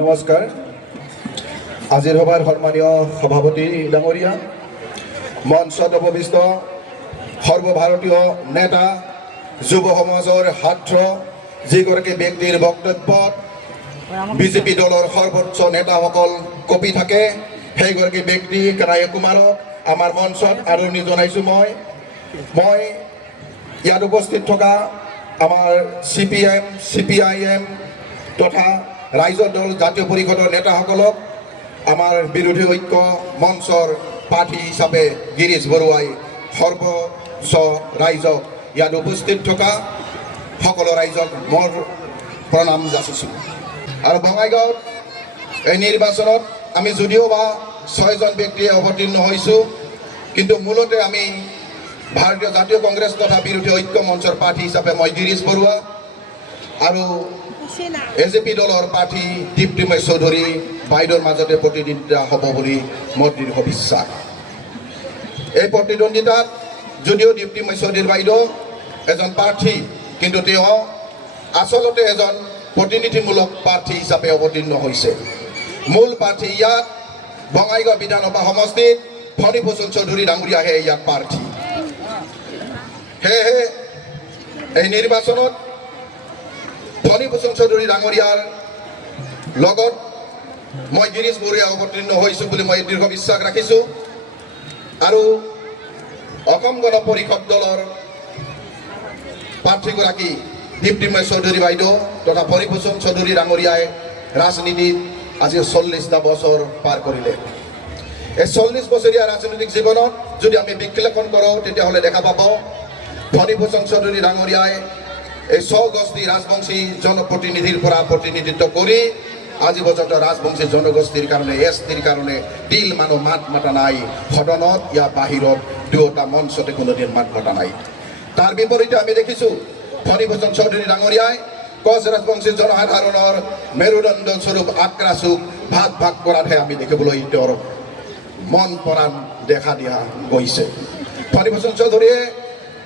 নমস্কাৰ। আজিৰ সভাৰ সন্মানীয় সভাপতি ডাঙৰীয়া, মঞ্চত উপবিষ্ট সৰ্বভাৰতীয় নেতা, যুৱ সমাজৰ ছাত্ৰ যিগৰাকী ব্যক্তিৰ বক্তব্যত বিজেপি দলৰ সৰ্বোচ্চ নেতাসকল কঁপি থাকে, সেইগৰাকী ব্যক্তি কানাই কুমাৰক আমাৰ মঞ্চত আদৰণি জনাইছোঁ। মই ইয়াত উপস্থিত থকা আমাৰ CPM, CPIM তথা ৰাইজৰ দল জাতীয় পৰিষদৰ নেতাসকলক, আমাৰ বিৰোধী ঐক্য মঞ্চৰ প্ৰাৰ্থী হিচাপে গিৰীশ বৰুৱাই সৰ্বোচ্চ ৰাইজক, ইয়াত উপস্থিত থকা সকলো ৰাইজক মোৰ প্ৰণাম যাচিছোঁ। আৰু বঙাইগাঁৱত এই নিৰ্বাচনত আমি যদিও বা 6জন ব্যক্তিয়ে অৱতীৰ্ণ হৈছোঁ, কিন্তু মূলতে আমি ভাৰতীয় জাতীয় কংগ্ৰেছ তথা বিৰোধী ঐক্য মঞ্চৰ প্ৰাৰ্থী হিচাপে মই গিৰীশ বৰুৱা আৰু AJP দলৰ প্ৰাৰ্থী দীপ্তিময় চৌধুৰী বাইদেউৰ মাজতে প্ৰতিদ্বন্দ্বিতা হ'ব বুলি মোৰ দৃঢ় বিশ্বাস। এই প্ৰতিদ্বন্দ্বিতাত যদিও দীপ্তিময় চৌধুৰী বাইদেউ এজন প্ৰাৰ্থী, কিন্তু তেওঁ আচলতে এজন প্ৰতিনিধিমূলক প্ৰাৰ্থী হিচাপে অৱতীৰ্ণ হৈছে। মূল প্ৰাৰ্থী ইয়াত বঙাইগাঁও বিধানসভা সমষ্টিত ফণীভূষণ চৌধুৰী ডাঙৰীয়াহে ইয়াত প্ৰাৰ্থী। সেয়েহে এই নিৰ্বাচনত ফণীভূষণ চৌধুৰী ডাঙৰীয়াৰ লগত মই গিৰীশ বৰুৱাই অৱতীৰ্ণ হৈছোঁ বুলি মই দৃঢ় বিশ্বাস ৰাখিছোঁ। আৰু অসম গণ পৰিষদ দলৰ প্ৰাৰ্থীগৰাকী দীপ্তিময় চৌধুৰী বাইদেউ তথা ফণীভূষণ চৌধুৰী ডাঙৰীয়াই ৰাজনীতিত আজি 40টা বছৰ পাৰ কৰিলে। এই 40 বছৰীয়া ৰাজনৈতিক জীৱনত যদি আমি বিশ্লেষণ কৰোঁ, তেতিয়াহ'লে দেখা পাব ফণীভূষণ চৌধুৰী ডাঙৰীয়াই এই স্বগোষ্ঠী ৰাজবংশী জনপ্ৰতিনিধিৰ পৰা প্ৰতিনিধিত্ব কৰি আজি পৰ্যন্ত ৰাজবংশী জনগোষ্ঠীৰ কাৰণে, STৰ কাৰণে তিল মানুহ মাত মতা নাই। সদনত ইয়াৰ বাহিৰত দুয়োটা মঞ্চতে কোনোদিন মাত মতা নাই। তাৰ বিপৰীতে আমি দেখিছোঁ ফণীভূষণ চৌধুৰী ডাঙৰীয়াই কোচ ৰাজবংশী জনসাধাৰণৰ মেৰুদণ্ড স্বৰূপ আক্ৰা চুক ভাগ ভাগ কৰাতহে আমি দেখিবলৈ তেওঁৰ মন পৰাণ দেখা দিয়া গৈছে। ফণীভূষণ চৌধুৰীয়ে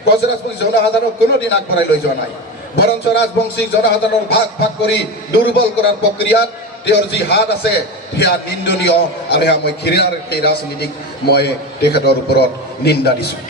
কোচ ৰাজবংশী জনসাধাৰণক কোনোদিন আগবঢ়াই লৈ যোৱা নাই, বৰঞ্চ ৰাজবংশী জনসাধাৰণৰ ভাগ ভাগ কৰি দুৰ্বল কৰাৰ প্ৰক্ৰিয়াত তেওঁৰ যি হাত আছে সেয়া নিন্দনীয়, আৰু সেয়া মই ঘৃণাৰ সেই ৰাজনীতিক মই তেখেতৰ ওপৰত নিন্দা দিছোঁ।